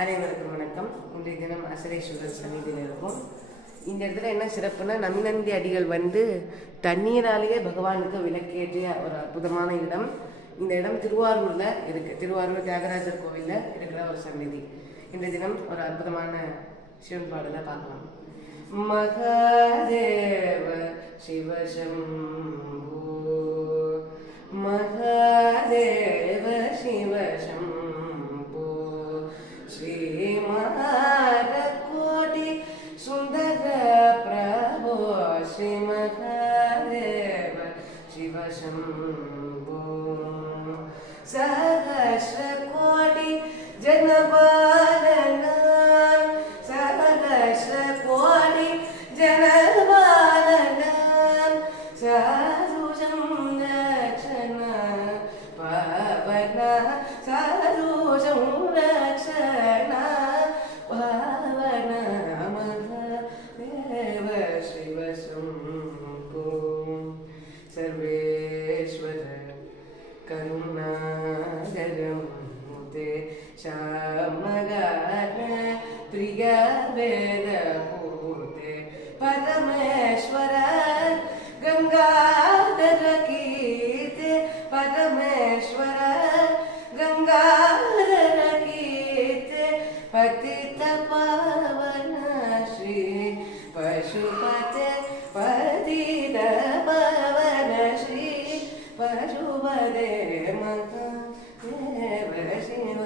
அனைவருக்கும் வணக்கம். இன்றைய தினம் அசரேஸ்வரர் சன்னிதியில் இருக்கும். இந்த இடத்துல என்ன சிறப்புனா, நமிநந்தி அடிகள் தண்ணீராலேயே பகவானுக்கு விளக்கேற்றிய ஒரு அற்புதமான இடம். இந்த இடம் திருவாரூர்ல இருக்கு. திருவாரூர் தியாகராஜர் கோவில்ல இருக்கிற ஒரு சன்னிதி. இன்றைய தினம் ஒரு அற்புதமான சிவன் பாடலை பார்க்கலாம். மகாதேவ சிவசம்பு மகாதேவ சிவசம்பு ஸ்ரீமஹார கோடி சுந்தர பிரபோ ஸ்ரீ மகாதேவ சிவசம்பு சஹஸ்ர கோடி ஜனபாலன சஹஸ்ர கோடி ஜனபாலன சாதுஜம் ரக்ஷண பவன சாதுஜம் ரக்ஷண பவன மகாதேவ சிவசம்பு சர்வேஸ்வர கருணாகரம் முதே ஷாமகான பிரியாவேத பூதே பரமேஸ்வர गंगाधर कीर्ते परमेश्वर गंगाधर कीर्ते पतित पावन श्री पशुपते पतित पावन श्री पशुपते महादेव शिव